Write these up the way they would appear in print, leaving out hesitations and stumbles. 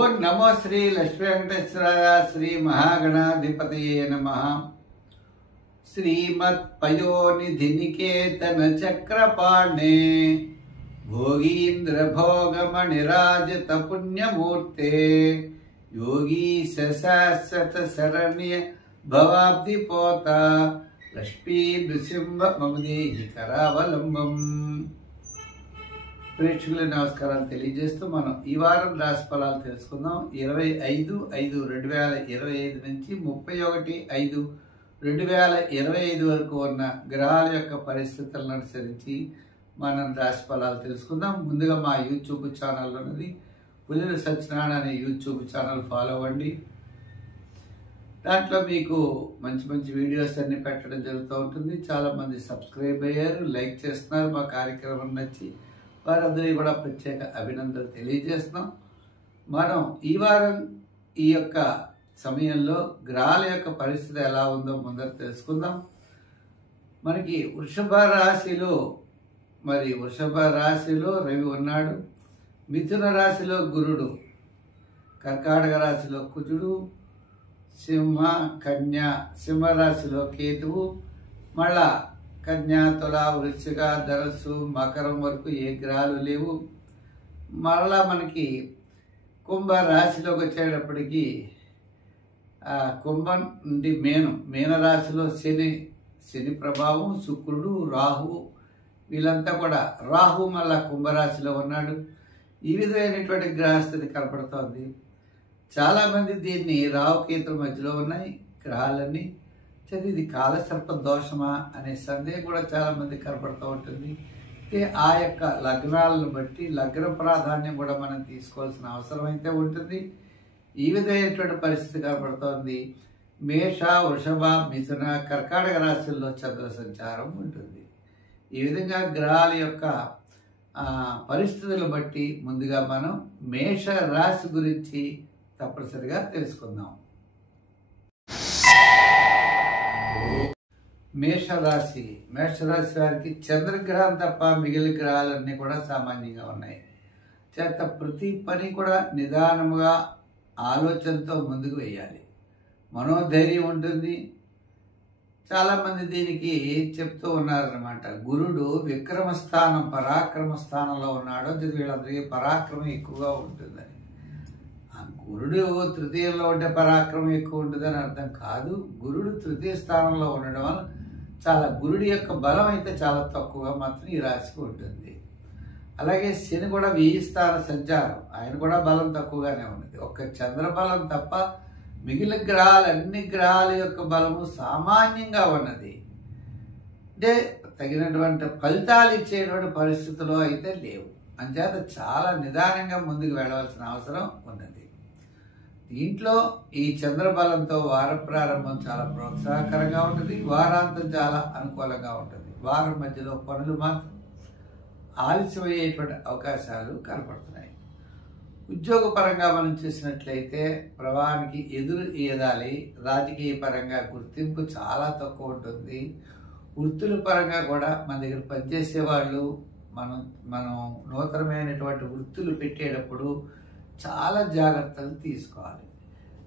ఓం నమో శ్రీ లక్ష్మీ వెంకటేశ్వరాయ శ్రీ మహాగణాధిపతయే నమః. శ్రీమత్ పయోనిధి నికేతన చక్రపాణే భోగీంద్ర భోగమణిరాజత పుణ్యమూర్తే యోగీశ శాశ్వత శరణ్య భవాబ్ది పోత లక్ష్మీ నృసింహ మమదేహి కరావలంబం. ప్రేక్షకుల నమస్కారాలు తెలియజేస్తూ మనం ఈ వారం రాశి ఫలాలు తెలుసుకుందాం. 25/5/2025 నుంచి 31/5/2025 వరకు ఉన్న గ్రహాల యొక్క పరిస్థితులను అనుసరించి మనం రాశి ఫలాలు తెలుసుకుందాం. ముందుగా మా యూట్యూబ్ ఛానల్ ఉన్నది పులిల సత్యనారాయణ అనే యూట్యూబ్ ఛానల్ ఫాలో అవ్వండి. దాంట్లో మీకు మంచి మంచి వీడియోస్ అన్ని పెట్టడం జరుగుతూ ఉంటుంది. చాలామంది సబ్స్క్రైబ్ అయ్యారు, లైక్ చేస్తున్నారు. మా కార్యక్రమం నచ్చి వారందరికీ కూడా ప్రత్యేక అభినందనలు తెలియజేస్తున్నాం. మనం ఈ వారం ఈ యొక్క సమయంలో గ్రహాల యొక్క పరిస్థితి ఎలా ఉందో ముందర తెలుసుకుందాం. మనకి వృషభ రాశిలో రవి ఉన్నాడు, మిథున రాశిలో గురుడు, కర్కాటక రాశిలో కుజుడు, సింహ రాశిలో కేతువు, మళ్ళా కన్యా, తుల, వృశ్చిక, ధనస్సు, మకరం వరకు ఏ గ్రహాలు లేవు. మరలా మనకి కుంభ రాశిలోకి వచ్చేటప్పటికి కుంభం నుండి మీన రాశిలో శని ప్రభావం, శుక్రుడు, రాహు వీళ్ళంతా కూడా, రాహు మళ్ళా కుంభరాశిలో ఉన్నాడు. ఈ విధమైనటువంటి గ్రహస్థితి కనపడుతోంది. చాలామంది దీన్ని రాహుకేతుల మధ్యలో ఉన్నాయి గ్రహాలన్నీ. ఇది కాలసర్ప దోషమా అనే సందేహం కూడా చాలా మంది కనపడుతూ ఉంటుంది. అయితే ఆ యొక్క లగ్నాలను బట్టి లగ్న ప్రాధాన్యం కూడా మనం తీసుకోవాల్సిన అవసరం అయితే ఉంటుంది. ఈ విధమైనటువంటి పరిస్థితి కనపడుతోంది. మేష, వృషభ, మిథున, కర్కాటక రాశుల్లో చంద్ర సంచారం ఉంటుంది. ఈ విధంగా గ్రహాల యొక్క పరిస్థితులను బట్టి ముందుగా మనం మేష రాశి గురించి తప్పనిసరిగా తెలుసుకుందాం. మేషరాశి వారికి చంద్రగ్రహం తప్ప మిగిలిన గ్రహాలన్నీ కూడా సామాన్యంగా ఉన్నాయి. చేత ప్రతి పని కూడా నిదానముగా ఆలోచనతో ముందుకు వేయాలి. మనోధైర్యం ఉంటుంది. చాలామంది దీనికి చెప్తూ ఉన్నారన్నమాట. గురుడు విక్రమ స్థానం, పరాక్రమ స్థానంలో ఉన్నాడు. వీళ్ళందరికీ పరాక్రమం ఎక్కువగా ఉంటుందని. గురుడు తృతీయంలో ఉంటే పరాక్రమం ఎక్కువ ఉంటుందని అర్థం కాదు. గురుడు తృతీయ స్థానంలో ఉండడం వల్ల గురుడి యొక్క బలం అయితే చాలా తక్కువగా మాత్రం ఈ రాశికి ఉంటుంది. అలాగే శని కూడా 1000 స్థాన సంచారం, ఆయన కూడా బలం తక్కువగానే ఉన్నది. ఒక్క చంద్ర బలం తప్ప మిగిలిన గ్రహాలు, అన్ని గ్రహాల యొక్క బలము సామాన్యంగా ఉన్నది. అంటే తగినటువంటి ఫలితాలు ఇచ్చేటువంటి పరిస్థితుల్లో అయితే లేవు. అంచేత చాలా నిదానంగా ముందుకు వెళ్ళవలసిన అవసరం ఉన్నది. దీంట్లో ఈ చంద్రబలంతో వార ప్రారంభం చాలా ప్రోత్సాహకరంగా ఉంటుంది. వారాంతం చాలా అనుకూలంగా ఉంటుంది. వారం మధ్యలో పనులు మాత్రం ఆలస్యమయ్యేటువంటి అవకాశాలు కనపడుతున్నాయి. ఉద్యోగపరంగా మనం చూసినట్లయితే ప్రవాహానికి ఎదురు ఈదాలి. రాజకీయ పరంగా గుర్తింపు చాలా తక్కువ ఉంటుంది. వృత్తుల పరంగా కూడా మన దగ్గర పనిచేసే వాళ్ళు మనం నూతనమైనటువంటి వృత్తులు పెట్టేటప్పుడు చాలా జాగ్రత్తలు తీసుకోవాలి.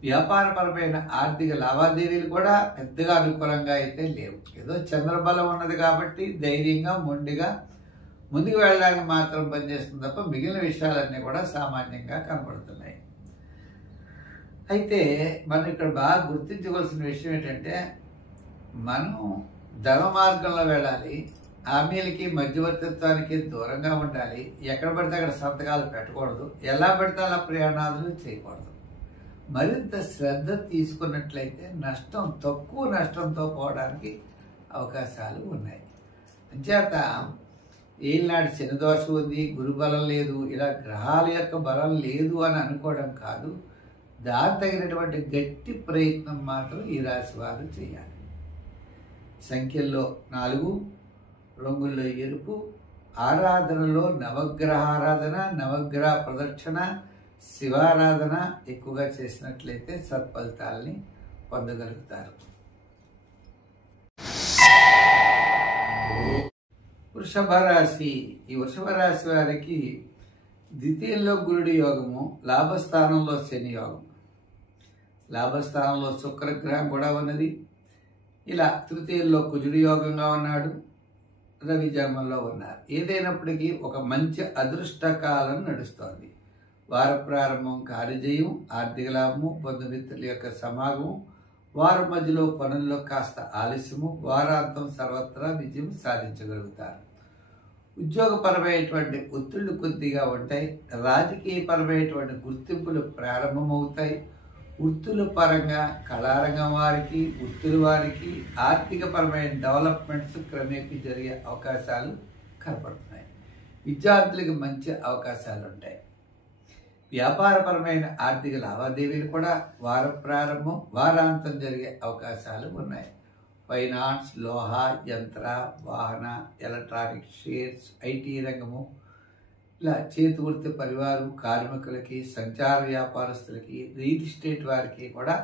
వ్యాపారపరమైన ఆర్థిక లావాదేవీలు కూడా పెద్దగా అనుకూలంగా అయితే లేవు. ఏదో చంద్రబలం ఉన్నది కాబట్టి ధైర్యంగా మొండిగా ముందుకు వెళ్ళడానికి మాత్రం పనిచేస్తుంది తప్ప మిగిలిన విషయాలన్నీ కూడా సామాన్యంగా కనపడుతున్నాయి. అయితే మనం ఇక్కడ బాగా గుర్తించవలసిన విషయం ఏంటంటే, మనం ధర్మ మార్గంలో వెళ్ళాలి. హామీలకి, మధ్యవర్తిత్వానికి దూరంగా ఉండాలి. ఎక్కడ పడితే అక్కడ సంతకాలు పెట్టకూడదు. ఎలా పడితే అలా ప్రయాణాలు చేయకూడదు. మరింత శ్రద్ధ తీసుకున్నట్లయితే తక్కువ నష్టంతో పోవడానికి అవకాశాలు ఉన్నాయి. అంచేత ఏళ్ళనాటి శని దోషం ఉంది, గురుబలం లేదు, ఇలా గ్రహాల యొక్క బలం లేదు అని అనుకోవడం కాదు. దానికి తగినటువంటి గట్టి ప్రయత్నం మాత్రం ఈ రాశి వారు చేయాలి. సంఖ్యల్లో 4, రంగుల్లో ఎరుపు, ఆరాధనలో నవగ్రహ ఆరాధన, నవగ్రహ ప్రదక్షిణ, శివారాధన ఎక్కువగా చేసినట్లయితే సత్ఫలితాలని పొందగలుగుతారు. వృషభ రాశి. ఈ వృషభ రాశి వారికి ద్వితీయంలో గురుడి యోగము, లాభస్థానంలో శని యోగం, లాభస్థానంలో శుక్రగ్రహం కూడా ఉన్నది. ఇలా తృతీయంలో కుజుడి యోగంగా ఉన్నాడు, రవి జన్మంలో ఉన్నారు. ఏదైనప్పటికీ ఒక మంచి అదృష్టకాలం నడుస్తోంది. వార ప్రారంభం కార్యజయం, ఆర్థిక లాభము, బంధుమిత్రుల యొక్క సమాగము, వారం మధ్యలో పనుల్లో కాస్త ఆలస్యము, వారాంతం సర్వత్రా విజయం సాధించగలుగుతారు. ఉద్యోగపరమైనటువంటి ఒత్తిళ్లు కొద్దిగా ఉంటాయి. రాజకీయపరమైనటువంటి గుర్తింపులు ప్రారంభమవుతాయి. వృత్తుల పరంగా కళారంగం వారికి, వృత్తుల వారికి ఆర్థికపరమైన డెవలప్మెంట్స్ క్రమేపీ జరిగే అవకాశాలు కనపడుతున్నాయి. విద్యార్థులకు మంచి అవకాశాలు ఉంటాయి. వ్యాపారపరమైన ఆర్థిక లావాదేవీలు కూడా వార ప్రారంభం, వారాంతం జరిగే అవకాశాలు ఉన్నాయి. ఫైనాన్స్, లోహ, యంత్ర, వాహన, ఎలక్ట్రానిక్, షేర్స్, ఐటీ రంగము, ఇలా చేతి వృత్తి పరివారు, కార్మికులకి, సంచార వ్యాపారస్తులకి, రియల్ ఎస్టేట్ వారికి కూడా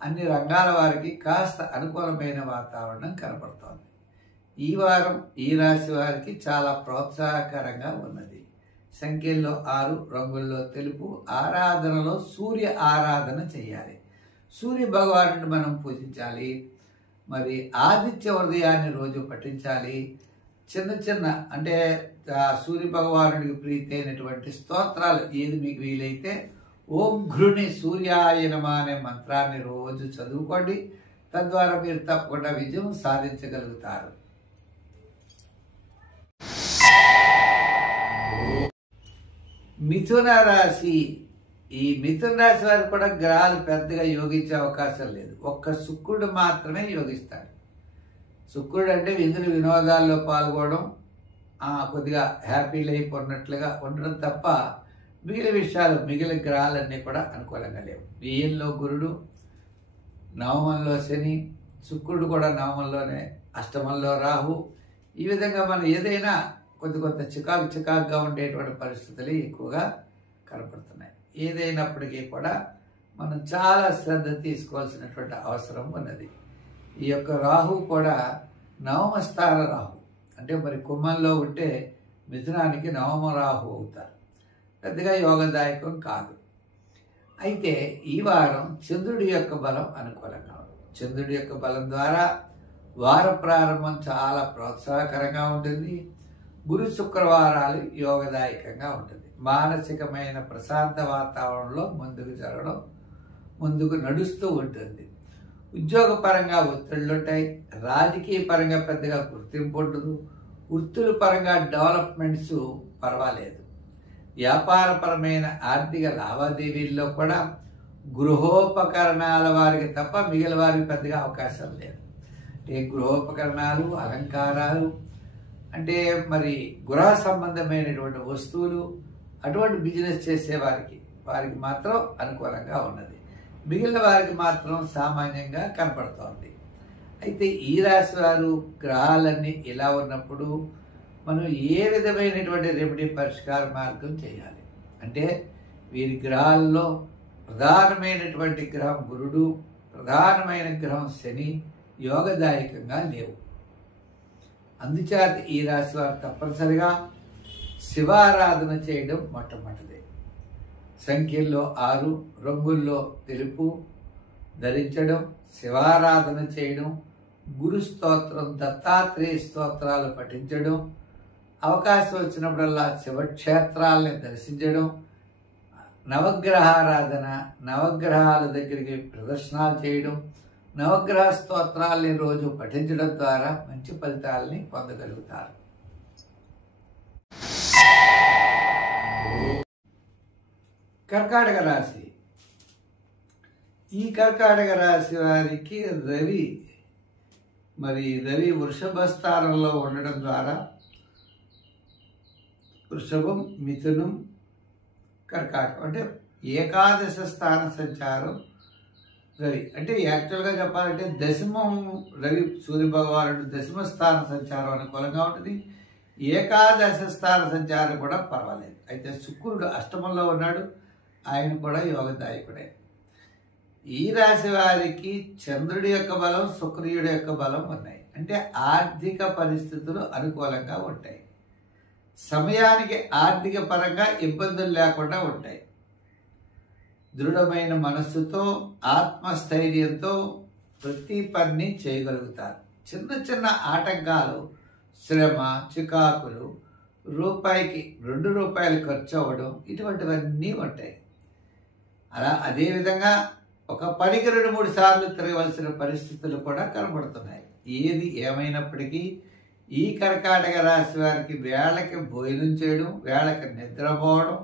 అన్ని రంగాల వారికి కాస్త అనుకూలమైన వాతావరణం కనపడుతోంది. ఈ వారం ఈ రాశి వారికి చాలా ప్రోత్సాహకరంగా ఉన్నది. సంఖ్యల్లో 6, రంగుల్లో తెలుపు. ఆరాధనలో సూర్య ఆరాధన చేయాలి. సూర్య భగవానుడిని మనం పూజించాలి. మరి ఆదిత్య హృదయాన్ని రోజు పఠించాలి. చిన్న చిన్న అంటే సూర్య భగవానుడికి ప్రీతి అయినటువంటి స్తోత్రాలు ఏది మీకు వీలైతే ఓం ఘృణి సూర్యాయ నమః అనే మంత్రాన్ని రోజు చదువుకోండి. తద్వారా మీరు తప్పకుండా విజయం సాధించగలుగుతారు. మిథున రాశి. ఈ మిథున రాశి వారికి కూడా గ్రహాలు పెద్దగా యోగించే అవకాశం లేదు. ఒక్క శుక్రుడు మాత్రమే యోగిస్తాడు. శుక్రుడు అంటే విందులు వినోదాల్లో పాల్గొనడం, కొద్దిగా హ్యాపీ లైఫ్ ఉన్నట్లుగా ఉండడం తప్ప మిగిలిన గ్రహాలన్నీ కూడా అనుకూలంగా లేవు. వ్యయంలో గురుడు, నవమంలో శని, శుక్రుడు కూడా నవమంలోనే, అష్టమంలో రాహు. ఈ విధంగా మనం ఏదైనా కొంత చికాకుగా ఉండేటువంటి పరిస్థితులు ఎక్కువగా కనపడుతున్నాయి. ఏదైనప్పటికీ కూడా మనం చాలా శ్రద్ధ తీసుకోవాల్సినటువంటి అవసరం ఉన్నది. ఈ యొక్క రాహు కూడా నవమ స్థాన రాహు, అంటే మరి కుంభంలో ఉంటే మిథునానికి నవమ రాహు అవుతారు. పెద్దగా యోగదాయకం కాదు. అయితే ఈ వారం చంద్రుడి యొక్క బలం అనుకూలంగా ఉంది. చంద్రుడి యొక్క బలం ద్వారా వార ప్రారంభం చాలా ప్రోత్సాహకరంగా ఉంటుంది. గురు శుక్రవారాలు యోగదాయకంగా ఉంటుంది. మానసికమైన ప్రశాంత వాతావరణంలో ముందుకు నడుస్తూ ఉంటుంది. ఉద్యోగపరంగా ఒత్తిళ్లుంటాయి. రాజకీయ పరంగా పెద్దగా గుర్తింపు ఉండదు. వృత్తుల పరంగా డెవలప్మెంట్స్ పర్వాలేదు. వ్యాపారపరమైన ఆర్థిక లావాదేవీల్లో కూడా గృహోపకరణాల వారికి తప్ప మిగిలిన వారికి పెద్దగా అవకాశం లేదు. అంటే గృహోపకరణాలు, అలంకారాలు, అంటే మరి గృహ సంబంధమైనటువంటి వస్తువులు, అటువంటి బిజినెస్ చేసే వారికి మాత్రం అనుకూలంగా ఉన్నది. మిగిలిన వారికి మాత్రం సామాన్యంగా కనపడుతోంది. అయితే ఈ రాశి వారు గ్రహాలన్నీ ఇలా ఉన్నప్పుడు మనం ఏ విధమైనటువంటి రెమెడీ పరిష్కార మార్గం చేయాలి అంటే, వీరి గ్రహాల్లో ప్రధానమైనటువంటి గ్రహం గురుడు, ప్రధానమైన గ్రహం శని యోగదాయకంగా లేవు. అందుచేత ఈ రాశి వారు తప్పనిసరిగా శివారాధన చేయడం మొట్టమొదటిది. సంఖ్యల్లో 6, రంగుల్లో తెలుపు ధరించడం, శివారాధన చేయడం, గురు స్తోత్రం, దత్తాత్రేయ స్తోత్రాలు పఠించడం, అవకాశం వచ్చినప్పుడల్లా శివక్షేత్రాలని దర్శించడం, నవగ్రహారాధన, నవగ్రహాల దగ్గరికి ప్రదర్శనలు చేయడం, నవగ్రహ స్తోత్రాలని రోజు పఠించడం ద్వారా మంచి ఫలితాలని పొందగలుగుతారు. కర్కాటక రాశి. ఈ కర్కాటక రాశి వారికి రవి వృషభ స్థానంలో ఉండడం ద్వారా వృషభం, మిథునం, కర్కాటకం అంటే ఏకాదశ స్థాన సంచారం రవి. అంటే యాక్చువల్గా చెప్పాలంటే దశమం రవి సూర్య భగవానుడు దశమ స్థాన సంచారం అనుకూలంగా ఉంటుంది. ఏకాదశ స్థాన సంచారం కూడా పర్వాలేదు. అయితే శుక్రుడు అష్టమంలో ఉన్నాడు, ఆయన కూడా యోగదాయకుడే. ఈ రాశి వారికి చంద్రుడి యొక్క బలం, శుక్రుడి యొక్క బలం ఉన్నాయి. అంటే ఆర్థిక పరిస్థితులు అనుకూలంగా ఉంటాయి. సమయానికి ఆర్థిక పరంగా ఇబ్బందులు లేకుండా ఉంటాయి. దృఢమైన మనస్సుతో ఆత్మస్థైర్యంతో ప్రతి పని చేయగలుగుతారు. చిన్న చిన్న ఆటంకాలు, శ్రమ, చికాకులు, రూపాయికి 2 రూపాయలు ఖర్చు అవ్వడం ఇటువంటివన్నీ ఉంటాయి. అదేవిధంగా ఒక పనికి 2-3 సార్లు తిరగవలసిన పరిస్థితులు కూడా కనబడుతున్నాయి. ఏది ఏమైనప్పటికీ ఈ కర్కాటక రాశి వారికి వేళకి భోజనం చేయడం, వేళకి నిద్రపోవడం,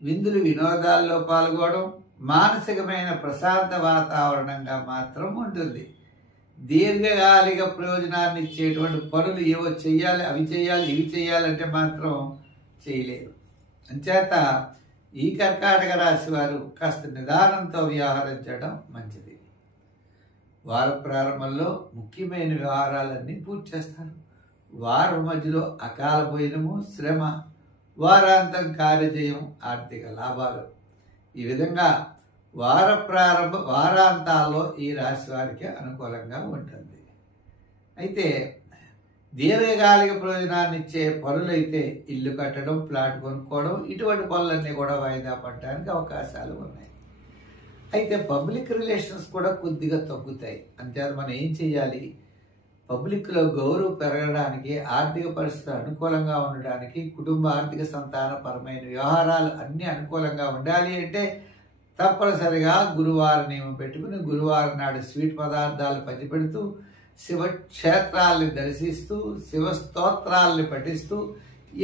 విందులు వినోదాల్లో పాల్గొనడం, మానసికమైన ప్రశాంత వాతావరణంగా మాత్రం ఉంటుంది. దీర్ఘకాలిక ప్రయోజనాన్ని ఇచ్చేటువంటి పనులు ఏవో చెయ్యాలి, అవి చేయాలి, ఇవి చేయాలంటే మాత్రం చేయలేరు. అంచేత ఈ కర్కాటక రాశి వారు కాస్త నిదానంతో వ్యవహరించడం మంచిది. వార ప్రారంభంలో ముఖ్యమైన వ్యవహారాలన్నీ పూర్తి చేస్తారు. వారం మధ్యలో అకాల భోజనము, శ్రమ, వారాంతం కార్యజయం, ఆర్థిక లాభాలు. ఈ విధంగా వారాంతాల్లో ఈ రాశి వారికి అనుకూలంగా ఉంటుంది. అయితే దీర్ఘకాలిక ప్రయోజనాన్ని ఇచ్చే పనులైతే ఇల్లు కట్టడం, ప్లాట్ కొనుక్కోవడం ఇటువంటి పనులన్నీ కూడా వాయిదా పడడానికి అవకాశాలు ఉన్నాయి. అయితే పబ్లిక్ రిలేషన్స్ కూడా కొద్దిగా తగ్గుతాయి. అంతేత మనం ఏం చేయాలి? పబ్లిక్లో గౌరవం పెరగడానికి, ఆర్థిక పరిస్థితులు అనుకూలంగా ఉండడానికి, కుటుంబ ఆర్థిక సంతానపరమైన వ్యవహారాలు అన్నీ అనుకూలంగా ఉండాలి అంటే తప్పనిసరిగా గురువారం నియమం పెట్టుకుని గురువారం నాడు స్వీట్ పదార్థాలు పంచిపెడుతూ, శివక్షేత్రాల్ని దర్శిస్తూ, శివ స్తోత్రాల్ని పఠిస్తూ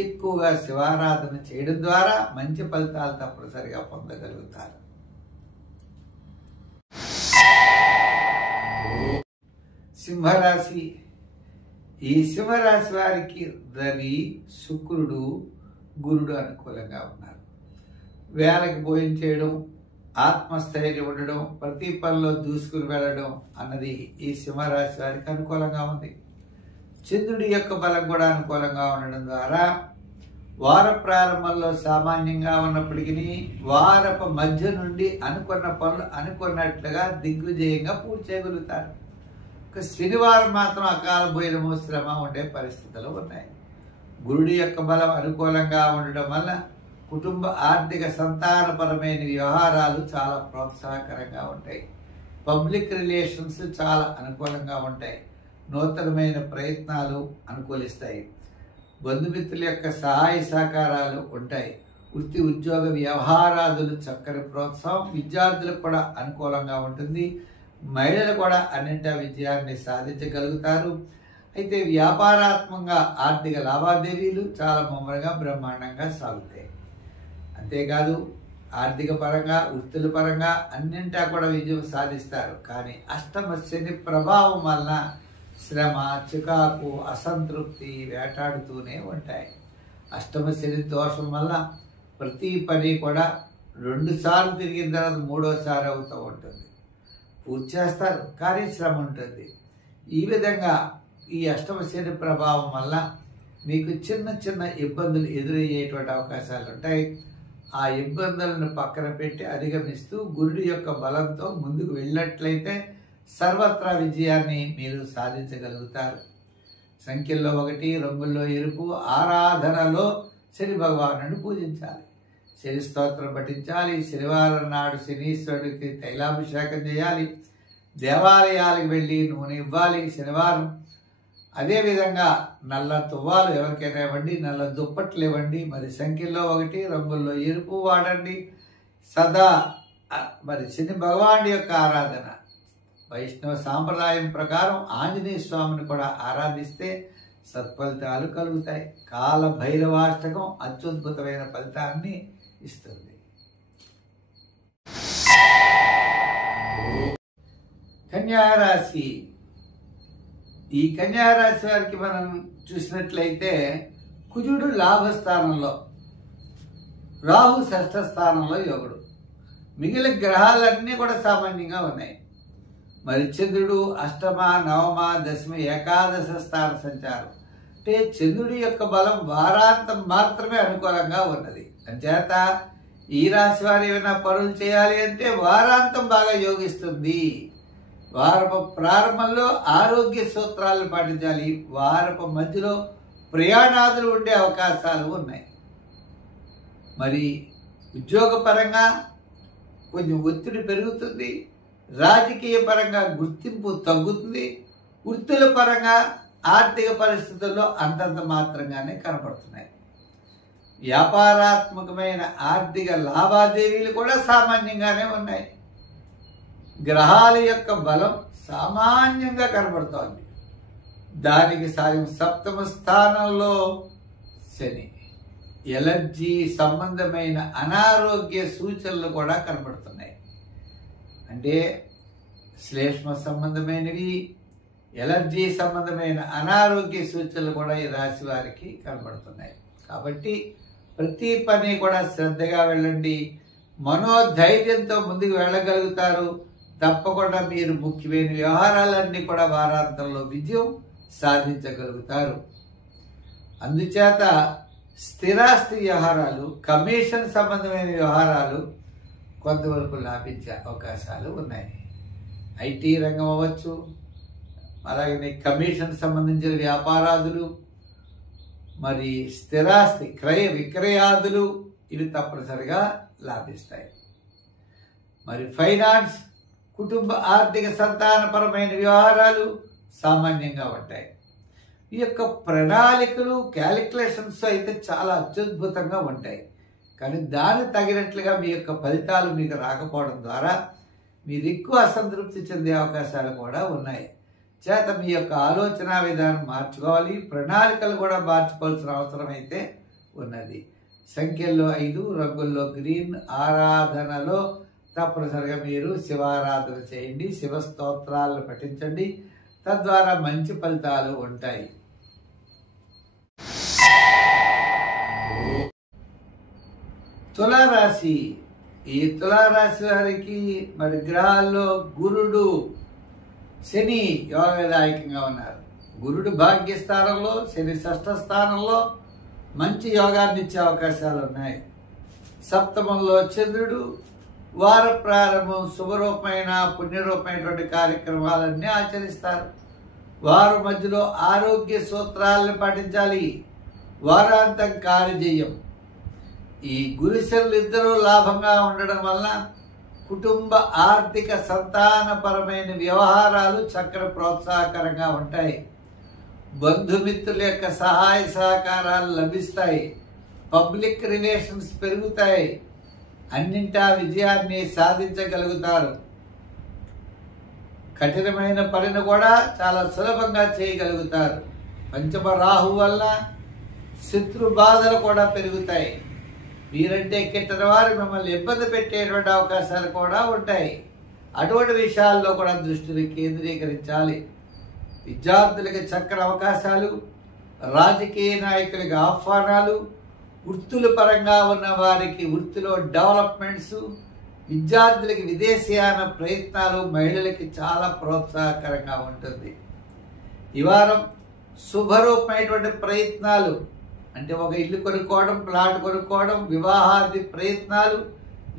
ఎక్కువగా శివారాధన చేయడం ద్వారా మంచి ఫలితాలు తప్పనిసరిగా పొందగలుగుతారు. సింహరాశి. ఈ సింహరాశి వారికి రవి, శుక్రుడు, గురుడు అనుకూలంగా ఉన్నారు. వేళకి భోజనం చేయడం, ఆత్మస్థైర్యం ఉండడం, ప్రతి పనిలో దూసుకుని వెళ్ళడం అన్నది ఈ సింహరాశి వారికి అనుకూలంగా ఉంది. చంద్రుడి యొక్క బలం కూడా అనుకూలంగా ఉండడం ద్వారా వార ప్రారంభంలో సామాన్యంగా ఉన్నప్పటికీ వారపు మధ్య నుండి అనుకున్న పనులు అనుకున్నట్లుగా దిగ్విజయంగా పూర్తి చేయగలుగుతారు. శనివారం మాత్రం అకాల భోజనము, శ్రమ ఉండే పరిస్థితులు ఉన్నాయి. గురుడి యొక్క బలం అనుకూలంగా ఉండడం వల్ల కుటుంబ ఆర్థిక సంతానపరమైన వ్యవహారాలు చాలా ప్రోత్సాహకరంగా ఉంటాయి. పబ్లిక్ రిలేషన్స్ చాలా అనుకూలంగా ఉంటాయి. నూతనమైన ప్రయత్నాలు అనుకూలిస్తాయి. బంధుమిత్రుల యొక్క సహాయ సహకారాలు ఉంటాయి. వృత్తి ఉద్యోగ వ్యవహారాదులు చక్కని ప్రోత్సాహం. విద్యార్థులకు కూడా అనుకూలంగా ఉంటుంది. మహిళలు కూడా అన్నింటా విజయాన్ని సాధించగలుగుతారు. అయితే వ్యాపారాత్మకంగా ఆర్థిక లావాదేవీలు చాలా ముమ్మరంగా బ్రహ్మాండంగా సాగుతాయి. అంతేకాదు ఆర్థిక పరంగా, వృత్తుల పరంగా అన్నింటా కూడా విజయం సాధిస్తారు. కానీ అష్టమ శని ప్రభావం వలన శ్రమ, చికాకు, అసంతృప్తి వేటాడుతూనే ఉంటాయి. అష్టమ శని దోషం వల్ల ప్రతి పని కూడా 2 సార్లు తిరిగిన తర్వాత 3వసారి అవుతూ ఉంటుంది. పూర్తి చేస్తారు, కానీ శ్రమ ఉంటుంది. ఈ విధంగా ఈ అష్టమ శని ప్రభావం వల్ల మీకు చిన్న చిన్న ఇబ్బందులు ఎదురయ్యేటువంటి అవకాశాలు ఉంటాయి. ఆ ఇబ్బందులను పక్కన పెట్టి అధిగమిస్తూ గురుడి యొక్క బలంతో ముందుకు వెళ్ళినట్లయితే సర్వత్రా విజయాన్ని మీరు సాధించగలుగుతారు. సంఖ్యల్లో 1, రంగుల్లో ఎరుపు. ఆరాధనలో శని భగవానుడిని పూజించాలి, శని స్తోత్రం పఠించాలి. శనివారం నాడు శనీశ్వరుడికి తైలాభిషేకం చేయాలి. దేవాలయాలకు వెళ్ళి నూనె ఇవ్వాలి శనివారం. అదేవిధంగా నల్ల తువ్వాలు ఎవరికైనా ఇవ్వండి, నల్ల దుప్పట్లు ఇవ్వండి. మరి సంఖ్యల్లో 1, రంగుల్లో ఎరుపు వాడండి. సదా మరి శని భగవానుడి యొక్క ఆరాధన వైష్ణవ సాంప్రదాయం ప్రకారం ఆంజనేయ స్వామిని కూడా ఆరాధిస్తే సత్ఫలితాలు కలుగుతాయి. కాల భైరవాష్టకం అత్యద్భుతమైన ఫలితాన్ని ఇస్తుంది. కన్యారాశి. ఈ కన్యారాశి వారికి మనం చూసినట్లయితే కుజుడు లాభస్థానంలో, రాహు షష్ఠ స్థానంలో యోగుడు. మిగిలిన గ్రహాలన్నీ కూడా సామాన్యంగా ఉన్నాయి. మరి చంద్రుడు అష్టమ, నవమ, దశమ, ఏకాదశ స్థాన సంచారం. అంటే చంద్రుడి యొక్క బలం వారాంతం మాత్రమే అనుకూలంగా ఉన్నది. అంచేత ఈ రాశి వారు ఏమైనా పనులు చేయాలి అంటే వారాంతం బాగా యోగిస్తుంది. వారపు ప్రారంభంలో ఆరోగ్య సూత్రాలను పాటించాలి. వారపు మధ్యలో ప్రయాణాదులు ఉండే అవకాశాలు ఉన్నాయి. మరి ఉద్యోగపరంగా కొంచెం ఒత్తిడి పెరుగుతుంది, రాజకీయ పరంగా గుర్తింపు తగ్గుతుంది, వృత్తుల పరంగా ఆర్థిక పరిస్థితుల్లో అంతంత మాత్రంగానే కనపడుతున్నాయి. వ్యాపారాత్మకమైన ఆర్థిక లావాదేవీలు కూడా సామాన్యంగానే ఉన్నాయి. గ్రహాల యొక్క బలం సామాన్యంగా కనబడుతోంది. దానికి సాయం 7వ స్థానంలో శని. ఎలర్జీ సంబంధమైన అనారోగ్య సూచనలు కూడా కనబడుతున్నాయి. అంటే శ్లేష్మ సంబంధమైనవి, ఎలర్జీ సంబంధమైన అనారోగ్య సూచనలు కూడా ఈ రాశి వారికి కనబడుతున్నాయి. కాబట్టి ప్రతి పని కూడా శ్రద్ధగా వెళ్ళండి, మనోధైర్యంతో ముందుకు వెళ్ళగలుగుతారు. తప్పకుండా మీరు ముఖ్యమైన వ్యవహారాలన్నీ కూడా వారాంతంలో విజయం సాధించగలుగుతారు. అందుచేత స్థిరాస్తి వ్యవహారాలు, కమిషన్ సంబంధమైన వ్యవహారాలు కొంతవరకు లాభించే అవకాశాలు ఉన్నాయి. ఐటీ రంగం అవ్వచ్చు, అలాగే కమిషన్ సంబంధించిన వ్యాపారాదులు, మరి స్థిరాస్తి క్రయ విక్రయాదులు ఇవి తప్పనిసరిగా లాభిస్తాయి. మరి ఫైనాన్స్, కుటుంబ ఆర్థిక సంతానపరమైన వ్యవహారాలు సామాన్యంగా ఉంటాయి. ఈ యొక్క ప్రణాళికలు క్యాలిక్యులేషన్స్ అయితే చాలా అత్యద్భుతంగా ఉంటాయి. కానీ దానికి తగినట్లుగా మీ యొక్క ఫలితాలు మీకు రాకపోవడం ద్వారా మీరు ఎక్కువ అసంతృప్తి చెందే అవకాశాలు కూడా ఉన్నాయి. చేత మీ యొక్క ఆలోచన విధానం మార్చుకోవాలి, ప్రణాళికలు కూడా మార్చుకోవాల్సిన అవసరం అయితే ఉన్నది. సంఖ్యల్లో 5, రంగుల్లో గ్రీన్. ఆరాధనలో తప్పనిసరిగా మీరు శివారాధన చేయండి, శివ స్తోత్రాలను పఠించండి, తద్వారా మంచి ఫలితాలు ఉంటాయి. తులారాశి. ఈ తులారాశి వారికి మరి గ్రహాల్లో గురుడు, శని యోగదాయకంగా ఉన్నారు. గురుడు భాగ్యస్థానంలో, శని 6వ స్థానంలో మంచి యోగాన్ని ఇచ్చే అవకాశాలు ఉన్నాయి. 7వ చంద్రుడు. వార ప్రారంభం శుభరూపమైన పుణ్యరూపమైనటువంటి కార్యక్రమాలన్నీ ఆచరిస్తారు. వారు మధ్యలో ఆరోగ్య సూత్రాలను పాటించాలి. వారాంతం కార్యజయం. ఈ గురుశనులు ఇద్దరూ లాభంగా ఉండడం వలన కుటుంబ ఆర్థిక సంతానపరమైన వ్యవహారాలు చక్కని ప్రోత్సాహకరంగా ఉంటాయి. బంధుమిత్రుల యొక్క సహాయ సహకారాలు లభిస్తాయి. పబ్లిక్ రిలేషన్స్ పెరుగుతాయి. అన్నింటా విజయాన్ని సాధించగలుగుతారు. కఠినమైన పనిని కూడా చాలా సులభంగా చేయగలుగుతారు. పంచమ రాహు వల్ల శత్రు బాధలు కూడా పెరుగుతాయి. మీరంటే కిట్టని వారు మిమ్మల్ని ఇబ్బంది పెట్టేటువంటి అవకాశాలు కూడా ఉంటాయి. అటువంటి విషయాల్లో కూడా దృష్టిని కేంద్రీకరించాలి. విద్యార్థులకి చక్కని అవకాశాలు, రాజకీయ నాయకులకి ఆహ్వానాలు, వృత్తుల పరంగా ఉన్న వారికి వృత్తిలో డెవలప్మెంట్స్, విద్యార్థులకి విదేశీయాన ప్రయత్నాలు, మహిళలకి చాలా ప్రోత్సాహకరంగా ఉంటుంది. ఈ వారం శుభరూపమైనటువంటి ప్రయత్నాలు అంటే ఒక ఇల్లు కొనుక్కోవడం, ప్లాట్ కొనుక్కోవడం, వివాహాది ప్రయత్నాలు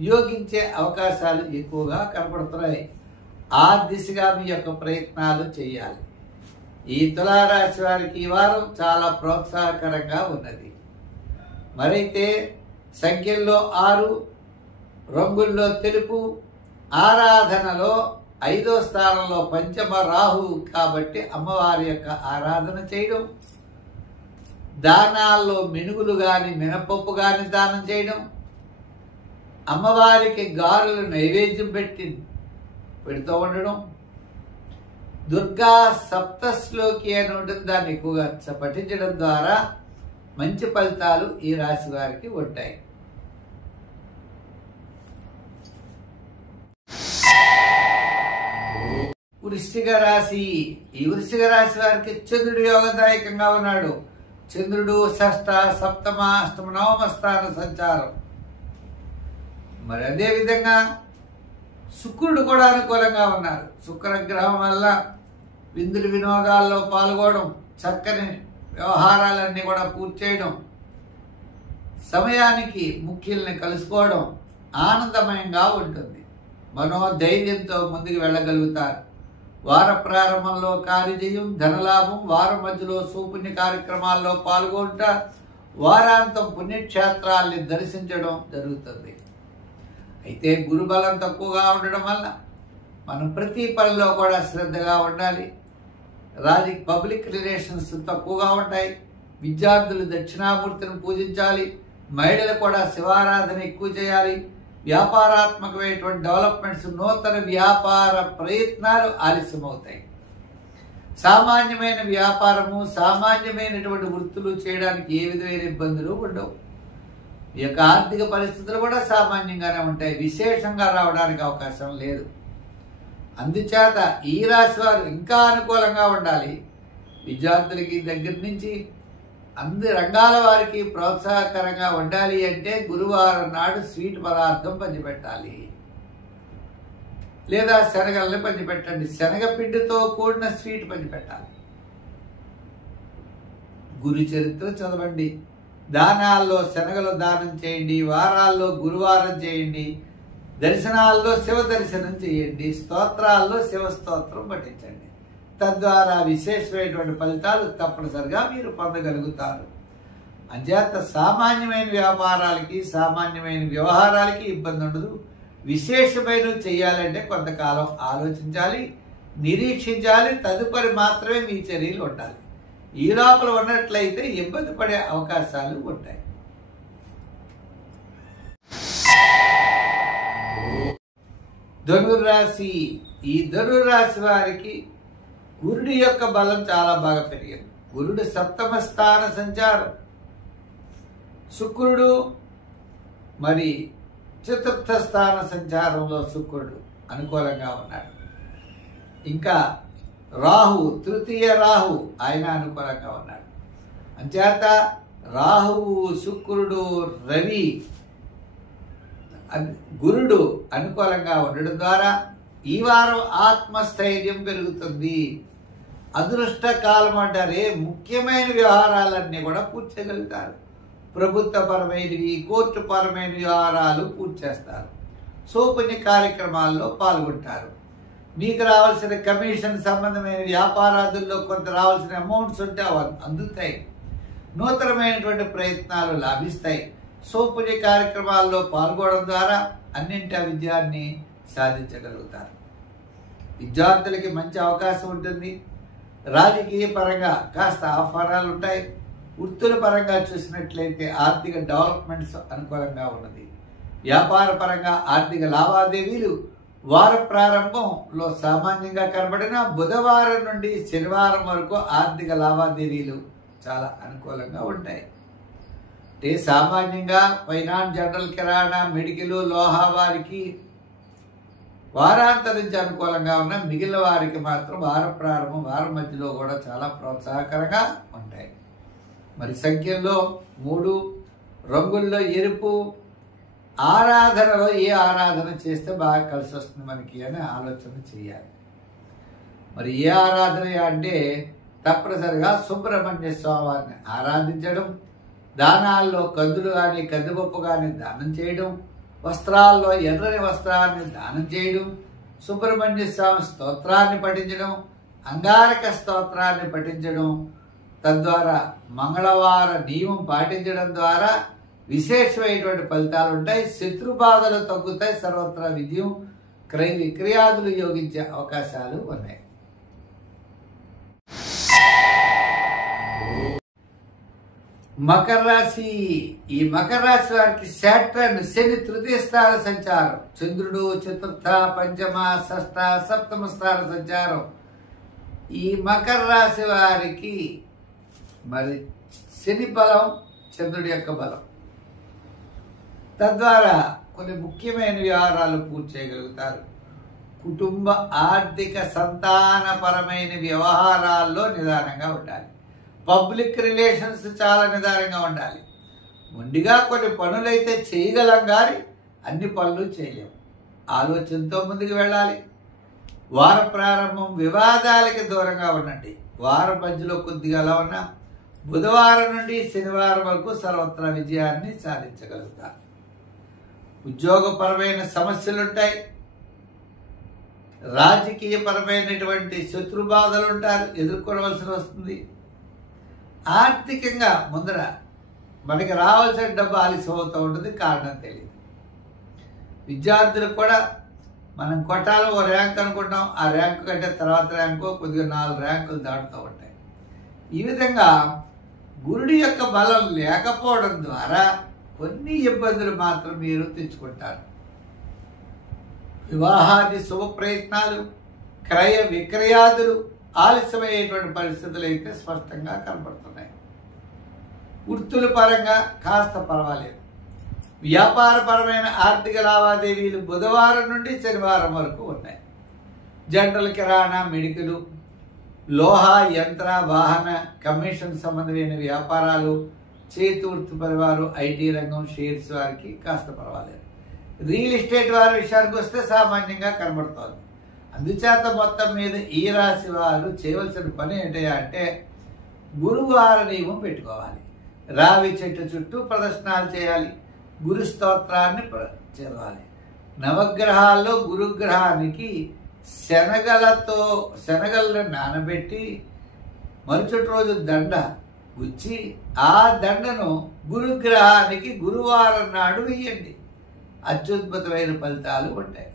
యోగించే అవకాశాలు ఎక్కువగా కనపడుతున్నాయి. ఆ దిశగా మీ యొక్క ప్రయత్నాలు చేయాలి. ఈ తులారాశి వారికి ఈ వారం చాలా ప్రోత్సాహకరంగా ఉన్నది. మరైతే సంఖ్యల్లో 6, రంగుల్లో తెలుపు. ఆరాధనలో 5వ స్థానంలో పంచమ రాహు కాబట్టి అమ్మవారి యొక్క ఆరాధన చేయడం, దానాల్లో మినుగులు కానీ మినపప్పు కానీ దానం చేయడం, అమ్మవారికి గారెలు నైవేద్యం పెడుతూ ఉండడం, దుర్గా సప్తశ్లోకి అని ఉంటుంది, దాన్ని ఎక్కువగా పఠించడం ద్వారా మంచి ఫలితాలు ఈ రాశి వారికి ఉంటాయి. వృశ్చిక రాశి. ఈ వృశ్చిక రాశి వారికి చంద్రుడు యోగదాయకంగా ఉన్నాడు. చంద్రుడు 6వ, 7వ, 8వ, 9వ స్థాన సంచారం. మరి అదేవిధంగా శుక్రుడు కూడా అనుకూలంగా ఉన్నారు. శుక్రగ్రహం వల్ల విందులు వినోదాల్లో పాల్గొనడం, చక్కని వ్యవహారాలన్నీ కూడా పూర్తి చేయడం, సమయానికి ముఖ్యుల్ని కలుసుకోవడం ఆనందమయంగా ఉంటుంది. మనోధైర్యంతో ముందుకు వెళ్ళగలుగుతారు. వార ప్రారంభంలో కార్యజయం, ధనలాభం, వారం మధ్యలో సుపుణ్య కార్యక్రమాల్లో పాల్గొంట, వారాంతం పుణ్యక్షేత్రాల్ని దర్శించడం జరుగుతుంది. అయితే గురుబలం తక్కువగా ఉండడం వల్ల మనం ప్రతి పనిలో కూడా శ్రద్ధగా ఉండాలి. పబ్లిక్ రిలేషన్స్ తక్కువగా ఉంటాయి. విద్యార్థులు దక్షిణామూర్తిని పూజించాలి. మహిళలు కూడా శివారాధన ఎక్కువ చేయాలి. వ్యాపారాత్మకమైనటువంటి డెవలప్మెంట్స్, నూతన వ్యాపార ప్రయత్నాలు ఆలస్యమవుతాయి. సామాన్యమైన వ్యాపారము, సామాన్యమైనటువంటి వృత్తులు చేయడానికి ఏ విధమైన ఇబ్బందులు ఉండవు. ఈ యొక్క ఆర్థిక పరిస్థితులు కూడా సామాన్యంగానే ఉంటాయి, విశేషంగా రావడానికి అవకాశం లేదు. అందుచేత ఈ రాశి వారు ఇంకా అనుకూలంగా ఉండాలి. విద్యార్థులకి దగ్గర నుంచి అన్ని రంగాల వారికి ప్రోత్సాహకరంగా ఉండాలి అంటే గురువారం నాడు స్వీట్ పదార్థం పంచిపెట్టాలి, లేదా శనగల్ని పంచిపెట్టండి. శనగపిండితో కూడిన స్వీట్ పంచిపెట్టాలి. గురు చరిత్ర చదవండి. దానాల్లో శనగలు దానం చేయండి. వారాల్లో గురువారం చేయండి. దర్శనాల్లో శివ దర్శనం చేయండి. స్తోత్రాల్లో శివ స్తోత్రం పఠించండి. తద్వారా విశేషమైనటువంటి ఫలితాలు తప్పనిసరిగా మీరు పొందగలుగుతారు. అంచేత సామాన్యమైన వ్యాపారాలకి, సామాన్యమైన వ్యవహారాలకి ఇబ్బంది ఉండదు. విశేషమైనవి చేయాలంటే కొంతకాలం ఆలోచించాలి, నిరీక్షించాలి. తదుపరి మాత్రమే మీ చర్యలు ఉండాలి. ఈ లోపల ఉన్నట్లయితే ఇబ్బంది పడే అవకాశాలు ఉంటాయి. ధనుర్రాశి. ఈ ధనుర్రాశి వారికి గురుడి యొక్క బలం చాలా బాగా పెరిగింది. గురుడు సప్తమ స్థాన సంచారం, శుక్రుడు మరి చతుర్థ స్థాన సంచారంలో శుక్రుడు అనుకూలంగా ఉన్నాడు. ఇంకా రాహు, తృతీయ రాహు, ఆయన అనుకూలంగా ఉన్నాడు. అంచేత రాహువు, శుక్రుడు, రవి, గురుడు అనుకూలంగా ఉండడం ద్వారా ఈ వారం ఆత్మస్థైర్యం పెరుగుతుంది. అదృష్ట కాలం అంటారే, ముఖ్యమైన వ్యవహారాలన్నీ కూడా పూర్తి చేయగలుగుతారు. ప్రభుత్వపరమైనవి, కోర్టుపరమైన వ్యవహారాలు పూర్తి చేస్తారు. సోపుణ్య కార్యక్రమాల్లో పాల్గొంటారు. మీకు రావాల్సిన కమిషన్ సంబంధమైన వ్యాపారాదుల్లో కొంత రావాల్సిన అమౌంట్స్ ఉంటే అవి అందుతాయి. నూతనమైనటువంటి ప్రయత్నాలు లాభిస్తాయి. సోపుణ్య కార్యక్రమాల్లో పాల్గొనడం ద్వారా అన్నింటి విజయాన్ని సాధించగలుగుతారు. విద్యార్థులకి మంచి అవకాశం ఉంటుంది. రాజకీయ పరంగా కాస్త ఆహ్వానాలు ఉంటాయి. వృత్తుల పరంగా చూసినట్లయితే ఆర్థిక డెవలప్మెంట్స్ అనుకూలంగా ఉన్నది. వ్యాపార పరంగా ఆర్థిక లావాదేవీలు వార ప్రారంభంలో సామాన్యంగా కనబడిన బుధవారం నుండి శనివారం వరకు ఆర్థిక లావాదేవీలు చాలా అనుకూలంగా ఉంటాయి. అంటే సామాన్యంగా ఫైనాన్స్, జనరల్ కిరాణా, మెడికల్, లోహా వారికి వారాంతం నుంచి అనుకూలంగా ఉన్న, మిగిలిన వారికి మాత్రం వార ప్రారంభం, వారం మధ్యలో కూడా చాలా ప్రోత్సాహకరంగా ఉంటాయి. మరి సంఖ్యల్లో 3, రంగుల్లో ఎరుపు, ఆరాధనలో ఏ ఆరాధన చేస్తే బాగా కలిసి వస్తుంది మనకి అని ఆలోచన చేయాలి. మరి ఏ ఆరాధన అంటే తప్పనిసరిగా సుబ్రహ్మణ్య స్వామిని ఆరాధించడం, దానాల్లో కందులు కానీ కందిపప్పు కానీ దానం చేయడం, వస్త్రాల్లో ఎర్రని వస్త్రాన్ని దానం చేయడం, సుబ్రహ్మణ్య స్వామి స్తోత్రాన్ని పఠించడం, అంగారక స్తోత్రాన్ని పఠించడం, తద్వారా మంగళవార నియమం పాటించడం ద్వారా విశేషమైనటువంటి ఫలితాలు ఉంటాయి. శత్రుబాధలు తగ్గుతాయి. సర్వత్రా విజయం, క్రయ విక్రయాదులు యోగించే అవకాశాలు ఉన్నాయి. మకర రాశి. ఈ మకర రాశి వారికి శాట్రన్, శని తృతీయ స్థాన సంచారం, చంద్రుడు చతుర్థ, పంచమ, షష్ఠ, సప్తమ స్థాన సంచారం. ఈ మకర రాశి వారికి మరి శని బలం, చంద్రుడి యొక్క బలం. తద్వారా కొన్ని ముఖ్యమైన వ్యవహారాలు పూర్తి చేయగలుగుతారు. కుటుంబ, ఆర్థిక, సంతానపరమైన వ్యవహారాల్లో నిదానంగా ఉండాలి. పబ్లిక్ రిలేషన్స్ చాలా నిదానంగా ఉండాలి. ముందుగా కొన్ని పనులైతే చేయగలం కానీ అన్ని పనులు చేయలేము. ఆలోచనతో ముందుకు వెళ్ళాలి. వార ప్రారంభం వివాదాలకి దూరంగా ఉండండి. వారం మధ్యలో కొద్దిగా అలా ఉన్నా బుధవారం నుండి శనివారం వరకు సర్వత్రా విజయాన్ని సాధించగలుగుతారు. ఉద్యోగపరమైన సమస్యలు ఉంటాయి. రాజకీయపరమైనటువంటి శత్రుబాధలు ఉంటారు, ఎదుర్కోవలసి వస్తుంది. ఆర్థికంగా ముందర మనకి రావాల్సిన డబ్బు ఆలస్యం అవుతూ ఉంటుంది, కారణం తెలియదు. విద్యార్థులకు కూడా మనం కొట్టాలో ఓ ర్యాంక్ అనుకుంటాం, ఆ ర్యాంకు కంటే తర్వాత ర్యాంకు కొద్దిగా 4 ర్యాంకులు దాటుతూ ఉంటాయి. ఈ విధంగా గురుడి యొక్క బలం లేకపోవడం ద్వారా కొన్ని ఇబ్బందులు మాత్రం మీరు తెచ్చుకుంటారు. వివాహాది శుభ ప్రయత్నాలు, క్రయ విక్రయాదులు ఆలస్యమయ్యేటువంటి పరిస్థితులు అయితే స్పష్టంగా కనబడుతున్నాయి. వృత్తుల పరంగా కాస్త పర్వాలేదు. వ్యాపారపరమైన ఆర్థిక లావాదేవీలు బుధవారం నుండి శనివారం వరకు ఉన్నాయి. జనరల్ కిరాణా, మెడికల్, లోహ, యంత్ర, వాహన, కమిషన్ సంబంధమైన వ్యాపారాలు, చేతి వృత్తి పరివారు, ఐటీ రంగం, షేర్స్ వారికి కాస్త పర్వాలేదు. రియల్ ఎస్టేట్ వారి విషయానికి వస్తే సామాన్యంగా కనబడుతోంది. అందుచేత మొత్తం మీద ఈ రాశి వారు చేయవలసిన పని ఏంటంటే అంటే గురువార నియమం పెట్టుకోవాలి. రావి చెట్టు చుట్టూ ప్రదర్శనలు చేయాలి. గురు స్తోత్రాన్ని చదవాలి. నవగ్రహాల్లో గురుగ్రహానికి శనగలను నానబెట్టి మరుసటి రోజు దండ గుచ్చి ఆ దండను గురుగ్రహానికి గురువారం నాడు వేయండి. అత్యద్భుతమైన ఫలితాలు ఉంటాయి.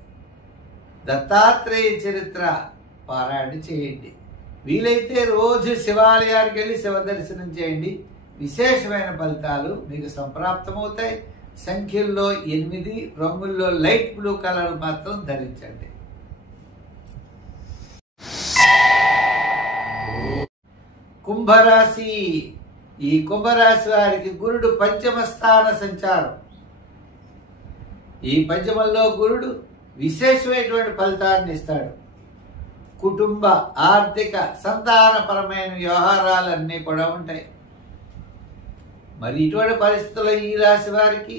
దత్తాత్రేయ చరిత్ర పారాయణ చేయండి. వీలైతే రోజు శివాలయానికి వెళ్ళి శివ దర్శనం చేయండి. విశేషమైన ఫలితాలు మీకు సంప్రాప్తమవుతాయి. సంఖ్యల్లో 8, రంగుల్లో లైట్ బ్లూ కలర్ మాత్రం ధరించండి. కుంభరాశి. ఈ కుంభరాశి వారికి గురుడు పంచమ స్థాన సంచారం. ఈ పంచమంలో గురుడు విశేషమైనటువంటి ఫలితాన్ని ఇస్తాడు. కుటుంబ, ఆర్థిక, సంతానపరమైన వ్యవహారాలన్నీ కూడా ఉంటాయి. మరి ఇటువంటి పరిస్థితుల్లో ఈ రాశి వారికి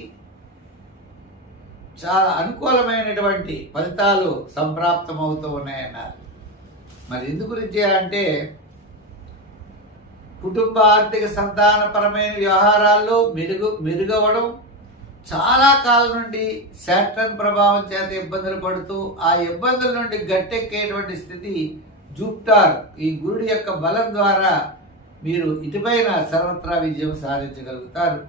చాలా అనుకూలమైనటువంటి ఫలితాలు సంప్రాప్తమవుతూ ఉన్నాయన్నారు. మరి ఎందు గురించి అంటే కుటుంబ, ఆర్థిక, సంతానపరమైన వ్యవహారాల్లో మెరుగవడం, చాలా కాలం నుండి శాటర్న్ ప్రభావం చేత ఇబ్బందులు పడుతూ ఆ ఇబ్బందుల నుండి గట్టెక్కేటువంటి స్థితి జూపిటర్ ఈ గురుడి యొక్క బలం ద్వారా మీరు ఇటుపైన సర్వత్రా విజయం సాధించగలుగుతారు.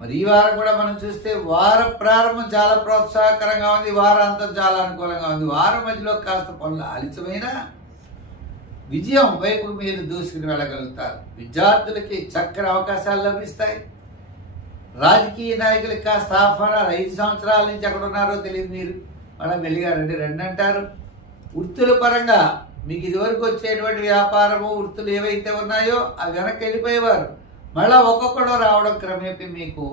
మరి ఈ వారం కూడా మనం చూస్తే వార ప్రారంభం చాలా ప్రోత్సాహకరంగా ఉంది. వారాంతం చాలా అనుకూలంగా ఉంది. వారం మధ్యలో కాస్త పనులు ఆలస్యమైన విజయం వైపు మీరు దూసుకుని వెళ్ళగలుగుతారు. విద్యార్థులకి చక్కని అవకాశాలు లభిస్తాయి. రాజకీయ నాయకులకి కాస్త ఆహ్వానాలు 5 సంవత్సరాల నుంచి ఎక్కడ ఉన్నారో తెలియదు, మీరు మళ్ళీ మెల్లిగా రండి అంటారు. వృత్తుల పరంగా మీకు ఇదివరకు వచ్చేటువంటి వ్యాపారము, వృత్తులు ఏవైతే ఉన్నాయో అవి వెనక్కి వెళ్ళిపోయేవారు. మళ్ళీ ఒక్కొక్కడో రావడం క్రమేపీ మీకు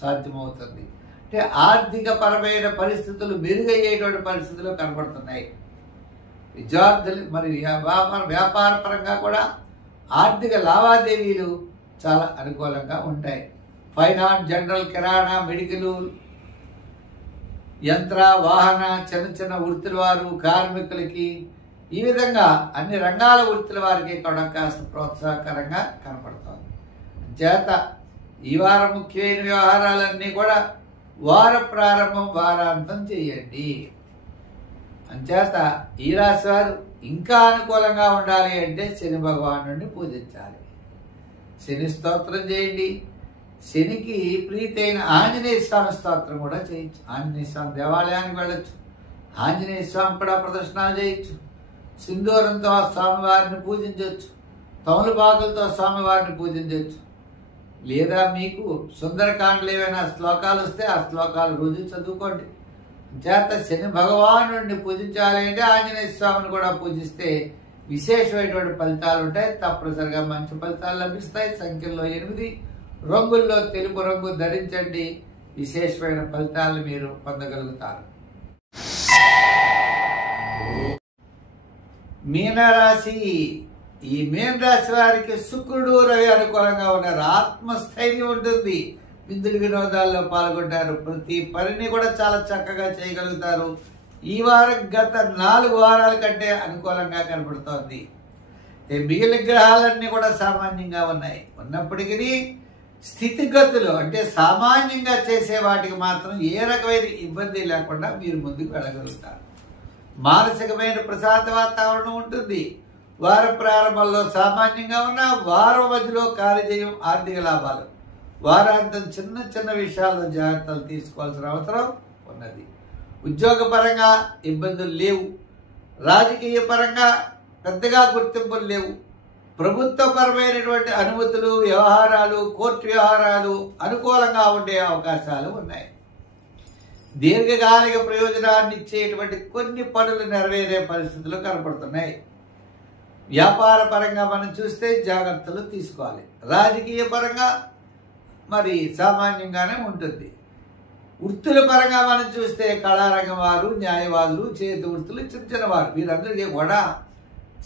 సాధ్యమవుతుంది. అంటే ఆర్థిక పరమైన పరిస్థితులు మెరుగయ్యేటువంటి పరిస్థితులు కనబడుతున్నాయి. విద్యార్థులు మరి వ్యాపార పరంగా కూడా ఆర్థిక లావాదేవీలు చాలా అనుకూలంగా ఉంటాయి. ఫైనాన్స్, జనరల్, కిరాణా, మెడికల్, యంత్ర, వాహన, చిన్న వృత్తుల వారు, కార్మికులకి, ఈ విధంగా అన్ని రంగాల వృత్తుల వారికి కూడా కాస్త ప్రోత్సాహకరంగా కనపడుతోంది. చేత ఈ వారం ముఖ్యమైన వ్యవహారాలన్నీ కూడా వార ప్రారంభం, వారాంతం చేయండి. అంచేత ఈ రాశి వారు ఇంకా అనుకూలంగా ఉండాలి అంటే శని భగవానుడిని పూజించాలి. శని స్తోత్రం చేయండి. శనికి ప్రీతి అయిన ఆంజనేయ స్వామి స్తోత్రం కూడా చేయొచ్చు. ఆంజనేయ స్వామి దేవాలయానికి వెళ్ళొచ్చు. ఆంజనేయ స్వామి కూడా ప్రదర్శనలు చేయొచ్చు. సింధూరంతో స్వామివారిని పూజించవచ్చు. తమలపాకులతో స్వామివారిని పూజించవచ్చు. లేదా మీకు సుందరకాండలు ఏవైనా శ్లోకాలు వస్తే ఆ శ్లోకాలు రోజు చదువుకోండి. చేత శని భగవానుడిని పూజించాలి అంటే ఆంజనేయ స్వామిని కూడా పూజిస్తే విశేషమైనటువంటి ఫలితాలు ఉంటాయి. తప్పనిసరిగా మంచి ఫలితాలు లభిస్తాయి. సంఖ్యల్లో 8, రంగుల్లో తెలుపు రంగు ధరించండి. విశేషమైన ఫలితాలను మీరు పొందగలుగుతారు. మీనరాశి. ఈ మీనరాశి వారికి శుక్రుడు, రవి అనుకూలంగా ఉన్నారు. ఆత్మస్థైర్యం ఉంటుంది. విందులు వినోదాల్లో పాల్గొంటారు. ప్రతి పనిని కూడా చాలా చక్కగా చేయగలుగుతారు. ఈ వారం గత 4 వారాల కంటే అనుకూలంగా కనబడుతోంది. మిగిలిన గ్రహాలన్నీ కూడా సామాన్యంగా ఉన్నాయి. ఉన్నప్పటికీ స్థితిగతులు అంటే సామాన్యంగా చేసే వాటికి మాత్రం ఏ రకమైన ఇబ్బంది లేకుండా మీరు ముందుకు వెళ్ళగలుగుతారు. మానసికమైన ప్రశాంత వాతావరణం ఉంటుంది. వార ప్రారంభంలో సామాన్యంగా ఉన్న వారం మధ్యలో కార్యజయం, ఆర్థిక లాభాలు. వారాంతం చిన్న చిన్న విషయాల్లో జాగ్రత్తలు తీసుకోవాల్సిన అవసరం ఉన్నది. ఉద్యోగపరంగా ఇబ్బందులు లేవు. రాజకీయ పరంగా పెద్దగా గుర్తింపులు లేవు. ప్రభుత్వపరమైనటువంటి అనుమతులు, వ్యవహారాలు, కోర్టు వ్యవహారాలు అనుకూలంగా ఉండే అవకాశాలు ఉన్నాయి. దీర్ఘకాలిక ప్రయోజనాన్ని ఇచ్చేటువంటి కొన్ని పనులు నెరవేరే పరిస్థితులు కనపడుతున్నాయి. వ్యాపార పరంగా మనం చూస్తే జాగ్రత్తలు తీసుకోవాలి. రాజకీయ పరంగా మరి సామాన్యంగానే ఉంటుంది. వృత్తుల పరంగా మనం చూస్తే కళారంగం వారు, న్యాయవాదులు, చేతి వృత్తులు, చిన్న చిన్నవారు వీరందరికీ కూడా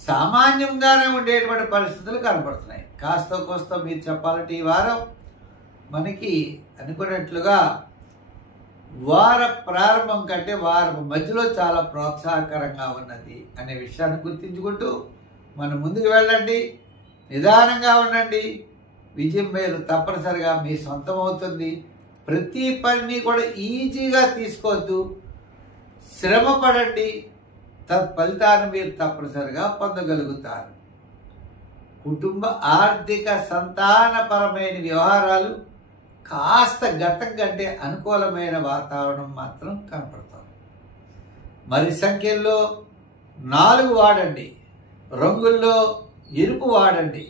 సామాన్యంగానే ఉండేటువంటి పరిస్థితులు కనపడుతున్నాయి. కాస్త కోస్త మీరు చెప్పాలంటే ఈ వారం మనకి అనుకున్నట్లుగా వార ప్రారంభం కంటే వారం మధ్యలో చాలా ప్రోత్సాహకరంగా ఉన్నది అనే విషయాన్ని గుర్తించుకుంటూ మనం ముందుకు వెళ్ళండి. నిదానంగా ఉండండి. విజయం మీరు తప్పనిసరిగా మీ సొంతం అవుతుంది. ప్రతి పనిని కూడా ఈజీగా తీసుకోవద్దు. శ్రమ పడండి. తత్ఫలితాన్ని మీరు తప్పనిసరిగా పొందగలుగుతారు. కుటుంబ ఆర్థిక సంతానపరమైన వ్యవహారాలు కాస్త గతం కంటే అనుకూలమైన వాతావరణం మాత్రం కనపడుతుంది. మరి సంఖ్యల్లో 4 వాడండి. రంగుల్లో ఎరుపు వాడండి.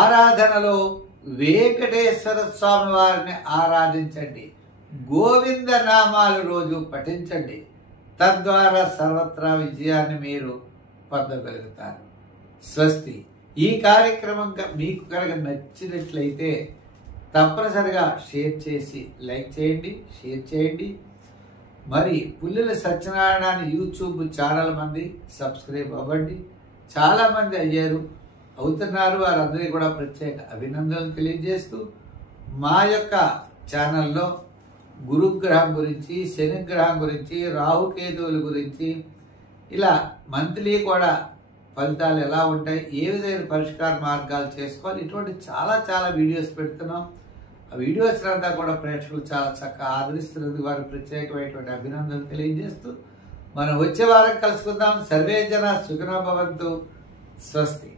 ఆరాధనలో వెంకటేశ్వర స్వామి వారిని ఆరాధించండి. గోవింద నామాలు రోజు పఠించండి. తద్వారా సర్వత్రా విజయాన్ని మీరు పొందగలుగుతారు. స్వస్తి. ఈ కార్యక్రమం మీకు కనుక నచ్చినట్లయితే తప్పనిసరిగా షేర్ చేసి లైక్ చేయండి, షేర్ చేయండి. మరి పుల్లెల సత్యనారాయణ యూట్యూబ్ ఛానల్ మంది సబ్స్క్రైబ్ అవ్వండి. చాలామంది అయ్యారు, అవుతున్నారు. వారందరికీ కూడా ప్రత్యేక అభినందనలు తెలియజేస్తూ మా యొక్క ఛానల్లో గురుగ్రహం గురించి, శనిగ్రహం గురించి, రాహుకేతువుల గురించి ఇలా మంత్లీ కూడా ఫలితాలు ఎలా ఉంటాయి, ఏ విధమైన పరిష్కార మార్గాలు చేసుకోవాలి, ఇటువంటి చాలా వీడియోస్ పెడుతున్నాం. ఆ వీడియోస్ అంతా కూడా ప్రేక్షకులు చాలా చక్కగా ఆదరిస్తున్నందుకు వారికి ప్రత్యేకమైనటువంటి అభినందనలు తెలియజేస్తూ మనం వచ్చే వారం కలుసుకుందాం. సర్వే జన సుఖినో భవంతు. స్వస్తి.